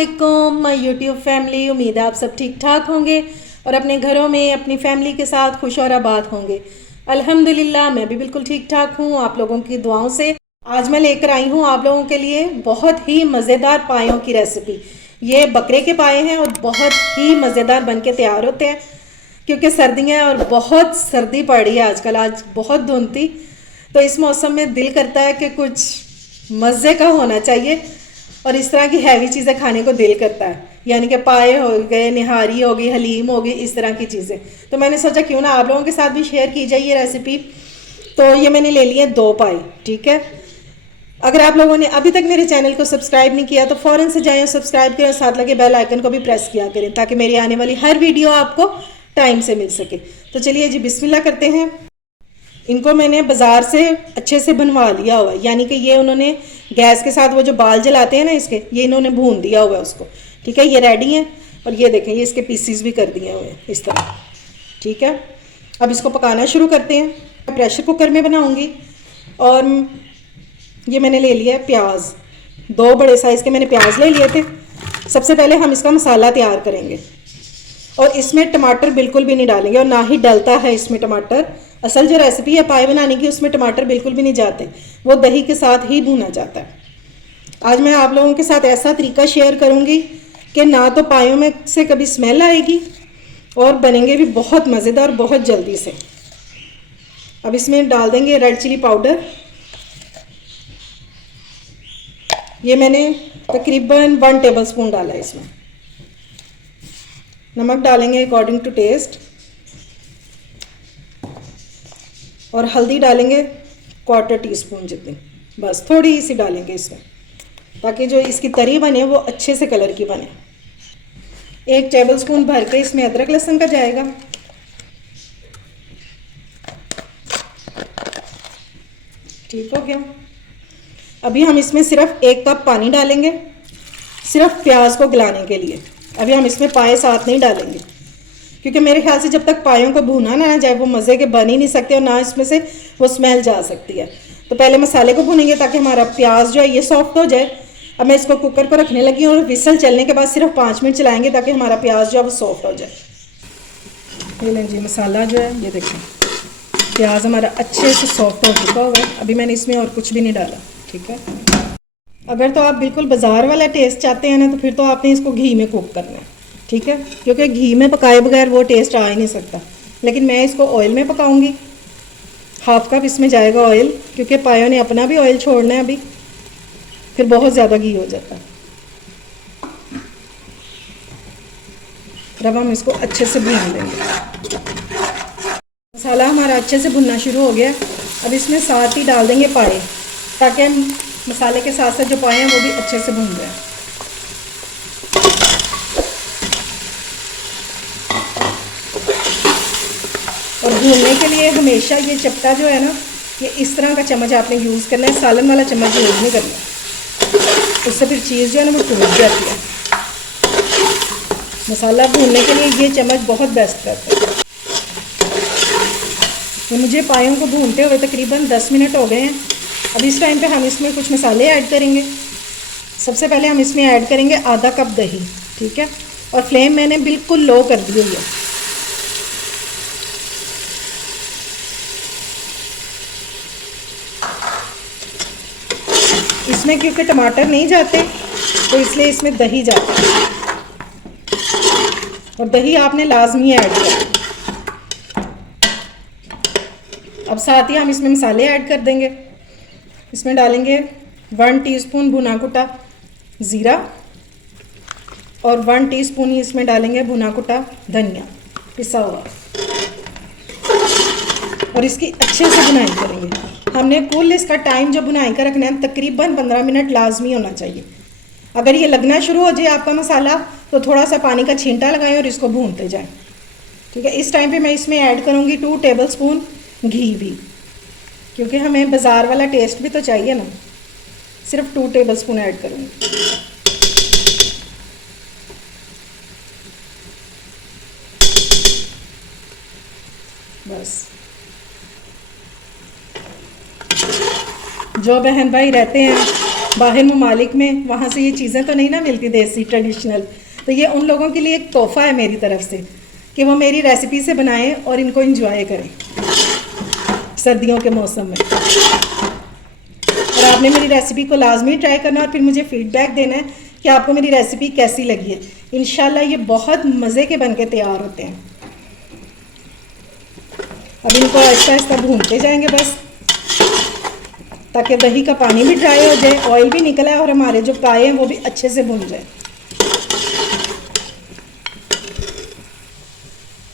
अस्सलामुअलैकुम my YouTube family. उम्मीद है आप सब ठीक ठाक होंगे और अपने घरों में अपनी फैमिली के साथ खुश और आबाद होंगे। अल्हम्दुलिल्लाह मैं भी बिल्कुल ठीक ठाक हूँ आप लोगों की दुआओं से। आज मैं लेकर आई हूँ आप लोगों के लिए बहुत ही मज़ेदार पायों की रेसिपी। ये बकरे के पाए हैं और बहुत ही मज़ेदार बन के तैयार होते हैं क्योंकि सर्दियाँ और बहुत सर्दी पड़ रही है आजकल। आज बहुत धुंध थी तो इस मौसम में दिल करता है कि कुछ मज़े का होना चाहिए और इस तरह की हैवी चीज़ें खाने को दिल करता है, यानी कि पाए हो गए, निहारी हो गई, हलीम हो गई, इस तरह की चीज़ें। तो मैंने सोचा क्यों ना आप लोगों के साथ भी शेयर की जाए ये रेसिपी। तो ये मैंने ले लिए 2 पाए, ठीक है। अगर आप लोगों ने अभी तक मेरे चैनल को सब्सक्राइब नहीं किया तो फ़ौरन से जाएं और सब्सक्राइब करें और साथ लगे बेल आइकन को भी प्रेस किया करें ताकि मेरी आने वाली हर वीडियो आपको टाइम से मिल सके। तो चलिए जी बिस्मिल्लाह करते हैं। इनको मैंने बाज़ार से अच्छे से बनवा लिया हुआ है, यानी कि ये उन्होंने गैस के साथ वो जो बाल जलाते हैं ना इसके, ये इन्होंने भून दिया हुआ है उसको, ठीक है। ये रेडी है और ये देखें ये इसके पीसीस भी कर दिए हुए हैं इस तरह, ठीक है। अब इसको पकाना शुरू करते हैं। मैं प्रेशर कुकर में बनाऊंगी और ये मैंने ले लिया है प्याज, 2 बड़े साइज़ के मैंने प्याज ले लिए थे। सबसे पहले हम इसका मसाला तैयार करेंगे और इसमें टमाटर बिल्कुल भी नहीं डालेंगे और ना ही डलता है इसमें टमाटर। असल जो रेसिपी है पाए बनाने की उसमें टमाटर बिल्कुल भी नहीं जाते, वो दही के साथ ही भुना जाता है। आज मैं आप लोगों के साथ ऐसा तरीका शेयर करूंगी कि ना तो पायों में से कभी स्मेल आएगी और बनेंगे भी बहुत मज़ेदार बहुत जल्दी से। अब इसमें डाल देंगे रेड चिली पाउडर। ये मैंने तकरीबन 1 टेबलस्पून डाला है इसमें। नमक डालेंगे अकॉर्डिंग टू टेस्ट और हल्दी डालेंगे 1/4 टीस्पून जितनी, बस थोड़ी सी डालेंगे इसमें ताकि जो इसकी तरी बने वो अच्छे से कलर की बने। 1 टेबलस्पून भर के इसमें अदरक लहसुन का जाएगा। ठीक हो गया। अभी हम इसमें सिर्फ 1 कप पानी डालेंगे, सिर्फ प्याज को गलाने के लिए। अभी हम इसमें पाए साथ नहीं डालेंगे क्योंकि मेरे ख्याल से जब तक पायों को भूना ना जाए वो मज़े के बन ही नहीं सकते और ना इसमें से वो स्मेल जा सकती है। तो पहले मसाले को भूनेंगे ताकि हमारा प्याज जो है ये सॉफ्ट हो जाए। अब मैं इसको कुकर को रखने लगी और विसल चलने के बाद सिर्फ 5 मिनट चलाएंगे ताकि हमारा प्याज जो है वो सॉफ्ट हो जाए। ये लें जी मसाला जो है, ये देखें प्याज हमारा अच्छे से सॉफ्ट हो चुका हुआ है। अभी मैंने इसमें और कुछ भी नहीं डाला, ठीक है। अगर तो आप बिल्कुल बाज़ार वाला टेस्ट चाहते हैं ना तो फिर तो आपने इसको घी में कुक करना है, ठीक है, क्योंकि घी में पकाए बगैर वो टेस्ट आ ही नहीं सकता। लेकिन मैं इसको ऑयल में पकाऊंगी। 1/2 कप इसमें जाएगा ऑयल क्योंकि पायों ने अपना भी ऑयल छोड़ना है अभी, फिर बहुत ज़्यादा घी हो जाता है। अब हम इसको अच्छे से भून लेंगे। मसाला हमारा अच्छे से भुनना शुरू हो गया। अब इसमें साथ ही डाल देंगे पाए ताकि मसाले के साथ साथ जो पाए हैं वो भी अच्छे से भून जाए। और भूनने के लिए हमेशा ये चपटा जो है ना, ये इस तरह का चम्मच आपने यूज़ करना है, सालन वाला चम्मच यूज़ नहीं करना, उससे फिर चीज़ जो है ना वो टूट जाती है। मसाला भूनने के लिए ये चम्मच बहुत बेस्ट करता है। तो मुझे पायों को भूनते हुए तकरीबन 10 मिनट हो गए हैं। अब इस टाइम पे हम इसमें कुछ मसाले ऐड करेंगे। सबसे पहले हम इसमें ऐड करेंगे आधा कप दही, ठीक है, और फ्लेम मैंने बिल्कुल लो कर दी हुई है। इसमें क्योंकि टमाटर नहीं जाते तो इसलिए इसमें दही जाता है और दही आपने लाजमी ऐड किया। अब साथ ही हम इसमें मसाले ऐड कर देंगे। इसमें डालेंगे 1 टीस्पून भुना कुटा ज़ीरा और 1 टीस्पून ही इसमें डालेंगे भुना कुटा धनिया पिसा हुआ और इसकी अच्छे से भुनाई करेंगे। हमने कुल इसका टाइम जो भुनाई का रखना है तकरीबन 15 मिनट लाजमी होना चाहिए। अगर ये लगना शुरू हो जाए आपका मसाला तो थोड़ा सा पानी का छींटा लगाएं और इसको भूनते जाएं, ठीक है। इस टाइम पे मैं इसमें ऐड करूँगी 2 टेबलस्पून घी भी, क्योंकि हमें बाज़ार वाला टेस्ट भी तो चाहिए ना। सिर्फ 2 टेबलस्पून ऐड करूँगी। बस जो बहन भाई रहते हैं बाहर ममालिक में वहाँ से ये चीज़ें तो नहीं ना मिलती देसी ट्रेडिशनल, तो ये उन लोगों के लिए एक तोहफ़ा है मेरी तरफ से कि वो मेरी रेसिपी से बनाएं और इनको एंजॉय करें सर्दियों के मौसम में। और आपने मेरी रेसिपी को लाजमी ट्राई करना और फिर मुझे फ़ीडबैक देना है कि आपको मेरी रेसिपी कैसी लगी है। इंशाल्लाह ये बहुत मज़े के बन के तैयार होते हैं। अब इनको आहिस्ता आहिस्ता भूनते जाएंगे बस, ताकि दही का पानी भी ड्राई हो जाए, ऑयल भी निकला है और हमारे जो पाए हैं वो भी अच्छे से भून जाए।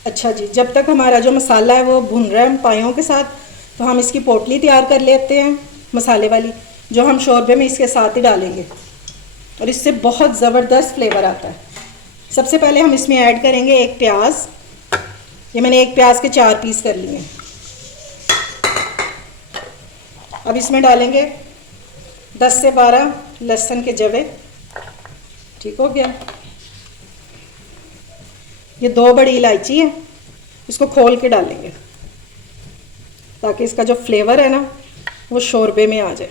अच्छा जी, जब तक हमारा जो मसाला है वो भुन रहा है पायों के साथ, तो हम इसकी पोटली तैयार कर लेते हैं मसाले वाली, जो हम शोरबे में इसके साथ ही डालेंगे और इससे बहुत ज़बरदस्त फ्लेवर आता है। सबसे पहले हम इसमें ऐड करेंगे एक प्याज। ये मैंने एक प्याज के 4 पीस कर लिए। अब इसमें डालेंगे 10 से 12 लहसुन के जवे। ठीक हो गया। ये 2 बड़ी इलायची है, इसको खोल के डालेंगे ताकि इसका जो फ्लेवर है ना वो शोरबे में आ जाए।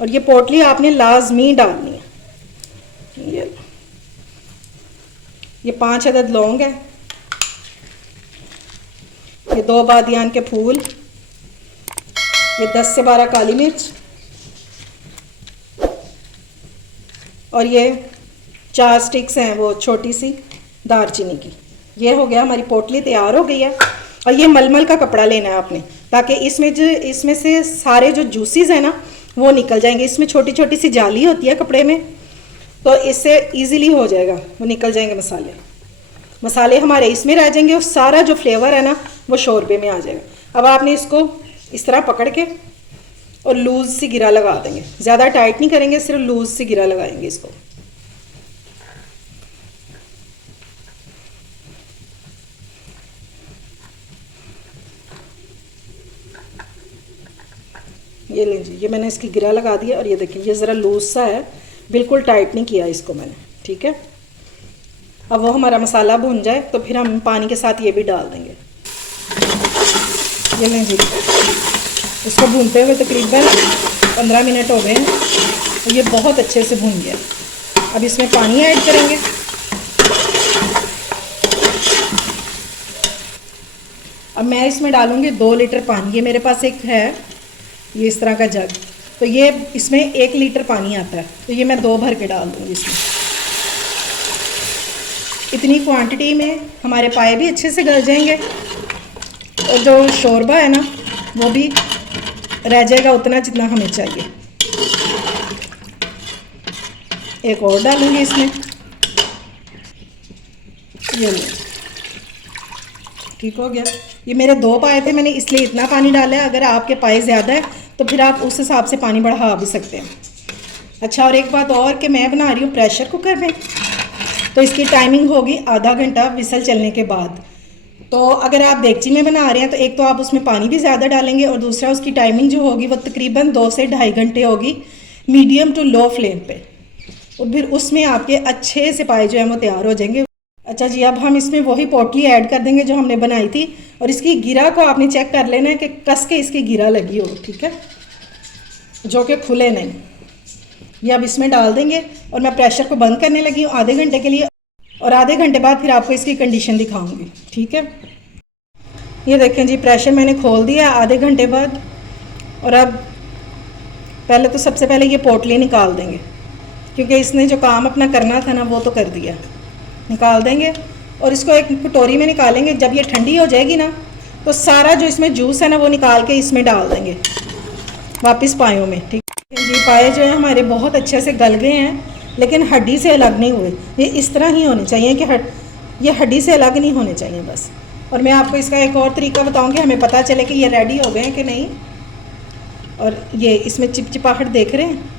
और ये पोटली आपने लाजमी डालनी है। ये 5 अदद लौंग है, ये 2 बादियान के फूल, ये 10 से 12 काली मिर्च और ये 4 स्टिक्स हैं वो छोटी सी दालचीनी की। ये हो गया, हमारी पोटली तैयार हो गई है। और ये मलमल का कपड़ा लेना है आपने, ताकि इसमें से सारे जो जूसीज हैं ना वो निकल जाएंगे। इसमें छोटी छोटी सी जाली होती है कपड़े में, तो इससे इजीली हो जाएगा, वो निकल जाएंगे मसाले हमारे इसमें रह जाएंगे और सारा जो फ्लेवर है ना वो शोरबे में आ जाएगा। अब आपने इसको इस तरह पकड़ के और लूज़ सी गिरा लगा देंगे, ज़्यादा टाइट नहीं करेंगे, सिर्फ लूज़ सी गिरा लगाएंगे इसको। ये लीजिए, ये मैंने इसकी गिरा लगा दिया और ये देखिए ये ज़रा लूज सा है, बिल्कुल टाइट नहीं किया इसको मैंने। ठीक है, अब वो हमारा मसाला भुन जाए तो फिर हम पानी के साथ ये भी डाल देंगे। ये लीजिए, इसको भूनते हुए तकरीबन 15 मिनट हो गए हैं और ये बहुत अच्छे से भुन गया। अब इसमें पानी ऐड करेंगे। अब मैं इसमें डालूँगी 2 लीटर पानी। ये मेरे पास एक है ये इस तरह का जग, तो ये इसमें 1 लीटर पानी आता है, तो ये मैं 2 भर के डाल दूँगी इसमें। इतनी क्वांटिटी में हमारे पाए भी अच्छे से गल जाएंगे और जो शोरबा है ना वो भी रह जाएगा उतना जितना हमें चाहिए। एक और डालूँगी इसमें। ये लो, ठीक हो गया। ये मेरे 2 पाए थे, मैंने इसलिए इतना पानी डाला है। अगर आपके पाए ज़्यादा है तो फिर आप उस हिसाब से पानी बढ़ा भी सकते हैं। अच्छा, और एक बात और कि मैं बना रही हूँ प्रेशर कुकर में, तो इसकी टाइमिंग होगी आधा घंटा विसल चलने के बाद। तो अगर आप देगची में बना रहे हैं तो एक तो आप उसमें पानी भी ज़्यादा डालेंगे और दूसरा उसकी टाइमिंग जो होगी वो तकरीबन 2 से ढाई घंटे होगी मीडियम टू लो फ्लेम पे, और फिर उसमें आपके अच्छे से पाए जो हैं वो तैयार हो जाएंगे। अच्छा जी, अब हम इसमें वही पोटली ऐड कर देंगे जो हमने बनाई थी, और इसकी गिरा को आपने चेक कर लेना है कि कस के इसकी गिरा लगी हो। ठीक है, जो कि खुले नहीं। ये अब इसमें डाल देंगे और मैं प्रेशर को बंद करने लगी हूँ आधे घंटे के लिए, और आधे घंटे बाद फिर आपको इसकी कंडीशन दिखाऊंगी। ठीक है, ये देखें जी, प्रेशर मैंने खोल दिया आधे घंटे बाद। और अब पहले तो सबसे पहले ये पोटली निकाल देंगे, क्योंकि इसने जो काम अपना करना था ना वो तो कर दिया। निकाल देंगे और इसको एक कटोरी में निकालेंगे। जब ये ठंडी हो जाएगी ना तो सारा जो इसमें जूस है ना वो निकाल के इसमें डाल देंगे वापस पायों में। ठीक है जी, पाए जो है हमारे बहुत अच्छे से गल गए हैं, लेकिन हड्डी से अलग नहीं हुए। ये इस तरह ही होने चाहिए कि ये हड्डी से अलग नहीं होने चाहिए बस। और मैं आपको इसका एक और तरीका बताऊंगी, हमें पता चले कि ये रेडी हो गए हैं कि नहीं। और ये इसमें चिपचिपाहट देख रहे हैं,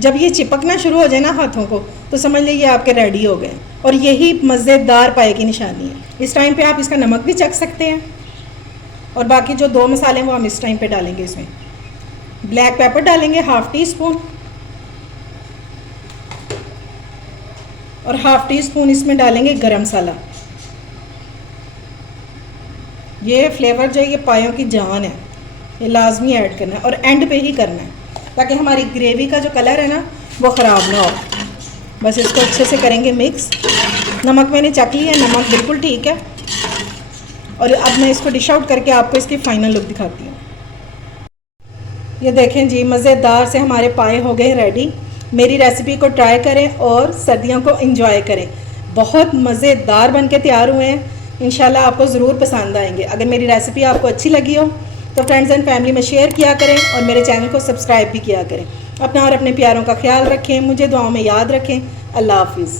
जब ये चिपकना शुरू हो जाए ना हाथों को तो समझ लीजिए आपके रेडी हो गए। और यही मज़ेदार पाए की निशानी है। इस टाइम पे आप इसका नमक भी चख सकते हैं, और बाकी जो 2 मसाले हैं वो हम इस टाइम पे डालेंगे। इसमें ब्लैक पेपर डालेंगे 1/2 टीस्पून, और 1/2 टीस्पून इसमें डालेंगे गरम मसाला। ये फ्लेवर जो है ये पायों की जान है, ये लाजमी ऐड करना है और एंड पे ही करना है। ताकि हमारी ग्रेवी का जो कलर है ना वो ख़राब ना हो। बस इसको अच्छे से करेंगे मिक्स। नमक मैंने चख लिया है, नमक बिल्कुल ठीक है। और अब मैं इसको डिश आउट करके आपको इसकी फ़ाइनल लुक दिखाती हूँ। ये देखें जी, मज़ेदार से हमारे पाए हो गए रेडी। मेरी रेसिपी को ट्राई करें और सर्दियों को एंजॉय करें। बहुत मज़ेदार बन के तैयार हुए हैं। इंशाल्लाह आपको ज़रूर पसंद आएंगे। अगर मेरी रेसिपी आपको अच्छी लगी हो तो फ्रेंड्स एंड फैमिली में शेयर किया करें और मेरे चैनल को सब्सक्राइब भी किया करें। अपना और अपने प्यारों का ख्याल रखें, मुझे दुआओं में याद रखें। अल्लाह हाफिज़।